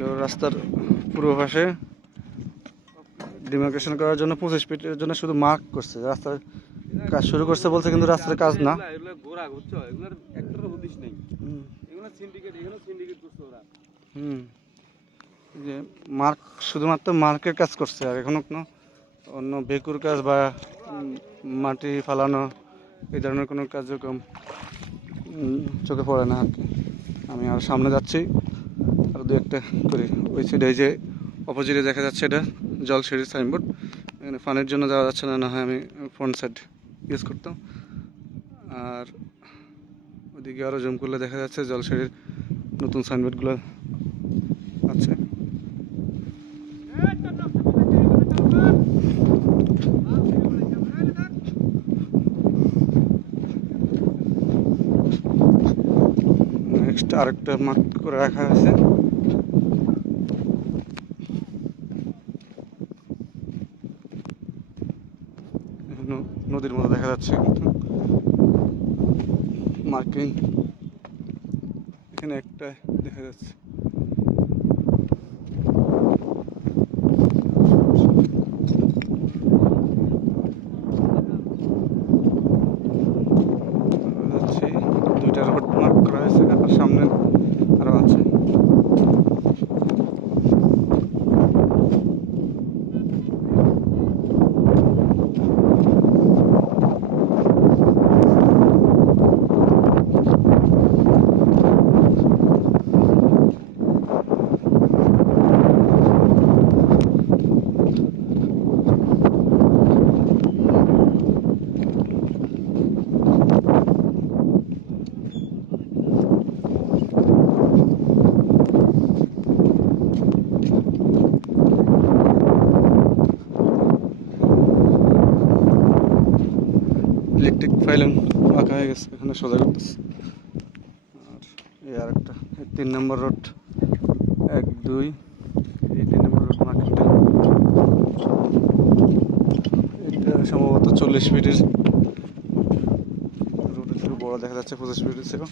হলো রাস্তার পূর্ব পাশে। ডিমার্কেশন করার জন্য পঁচিশ ফিটের জন্য শুধু মার্ক করছে। রাস্তার কাজ শুরু করছে বলছে কিন্তু রাস্তার কাজ না। এগুলা- এগুলা হুম, যে মার্ক শুধুমাত্র মার্কের কাজ করছে আর এখনও কোনো অন্য বেকুর কাজ বা মাটি ফালানো এই ধরনের কোনো কার্যক্রম চোখে পড়ে না আর কি। আমি আর সামনে যাচ্ছি। দু একটা করি ওই সাইডে এই যে অপোজিটে দেখা যাচ্ছে এটা জলসিঁড়ির সাইনবোর্ড এখানে ফানের জন্য যাওয়া যাচ্ছে না না হয় আমি ফ্রন্ট সাইড ইউজ করতাম। আর ওদিকে আরও জুম করলে দেখা যাচ্ছে জলসিঁড়ির নতুন সাইনবোর্ডগুলো আছে। নেক্সট আরেকটা মার্ক করে রাখা এখনও নদীর মতো দেখা যাচ্ছে। মার্কিং। এখানে একটা দেখা যাচ্ছে যাচ্ছি দুইটা রোড মার্ক করা হয়েছে আর সামনে আরও আছে ইলেকট্রিক ফাইলেন আঁকা হয়ে গেছে, এখানে সোজা করতেছে। আর এই আর একটা তিন নম্বর রোড, এক, দুই, এই তিন নম্বর রোড মার্কেটটা এটা সম্ভবত চল্লিশ ফিটের রোড একটু বড় দেখা যাচ্ছে, পঁচিশ ফিটের ছিল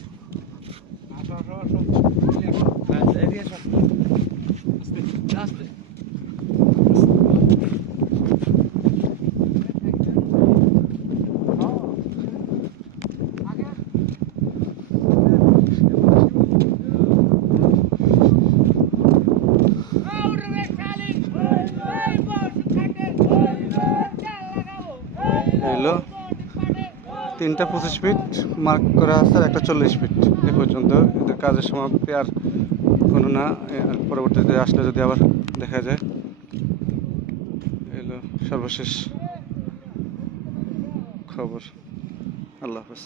এলো তিনটা পঁচিশ ফিট, মার্ক করা আছে আর একটা চল্লিশ ফিট এ পর্যন্ত। এদের কাজের সমাপ্তি আর কোনো না পরবর্তীতে আসলে যদি আবার দেখা যায়, এলো সর্বশেষ খবর। আল্লাহ হাফেজ।